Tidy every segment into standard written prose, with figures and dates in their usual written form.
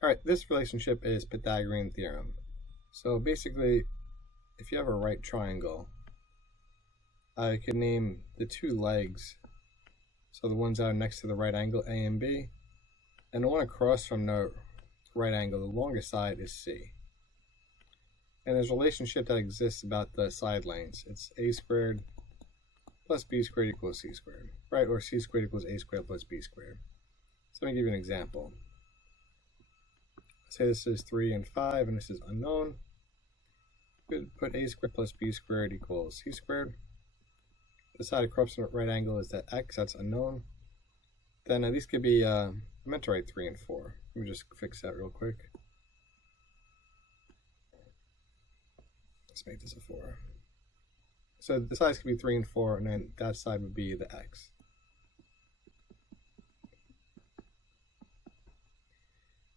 Alright, this relationship is Pythagorean Theorem. So basically, if you have a right triangle, I could name the two legs, so the ones that are next to the right angle, A and B, and the one across from the right angle, the longest side, is C. And there's a relationship that exists about the side lengths. It's a squared plus b squared equals c squared, right? Or c squared equals a squared plus b squared. So let me give you an example. Say this is 3 and 5, and this is unknown. We could put a squared plus b squared equals c squared. The side across from the right angle is that x, that's unknown. Then these could be, I meant to write 3 and 4. Let me just fix that real quick. Let's make this a 4. So the sides could be 3 and 4, and then that side would be the x.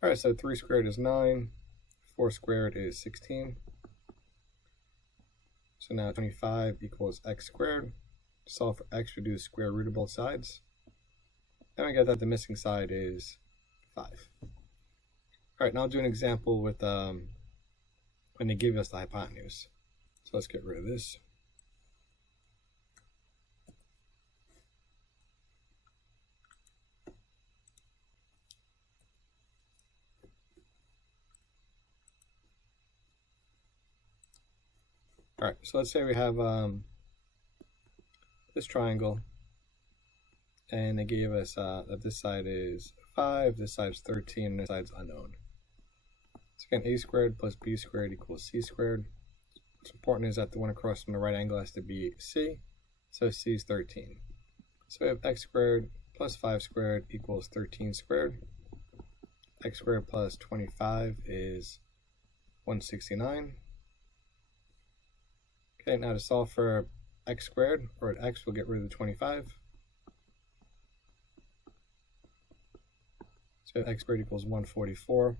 Alright, so 3 squared is 9, 4 squared is 16. So now 25 equals x squared. To solve for x, we do the square root of both sides. And we get that the missing side is 5. Alright, now I'll do an example with when they give us the hypotenuse. So let's get rid of this. Alright, so let's say we have this triangle, and they gave us that this side is 5, this side is 13, and this side's unknown. So again, a squared plus b squared equals c squared. What's important is that the one across from the right angle has to be c, so c is 13. So we have x squared plus 5 squared equals 13 squared. X squared plus 25 is 169. Okay, now to solve for x squared, or at x, we'll get rid of the 25. So x squared equals 144.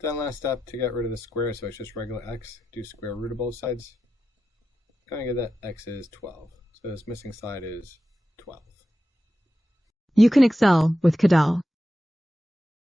Then last step, to get rid of the square, so it's just regular x, do square root of both sides. Going to get that x is 12. So this missing side is 12. You can excel with Cadell.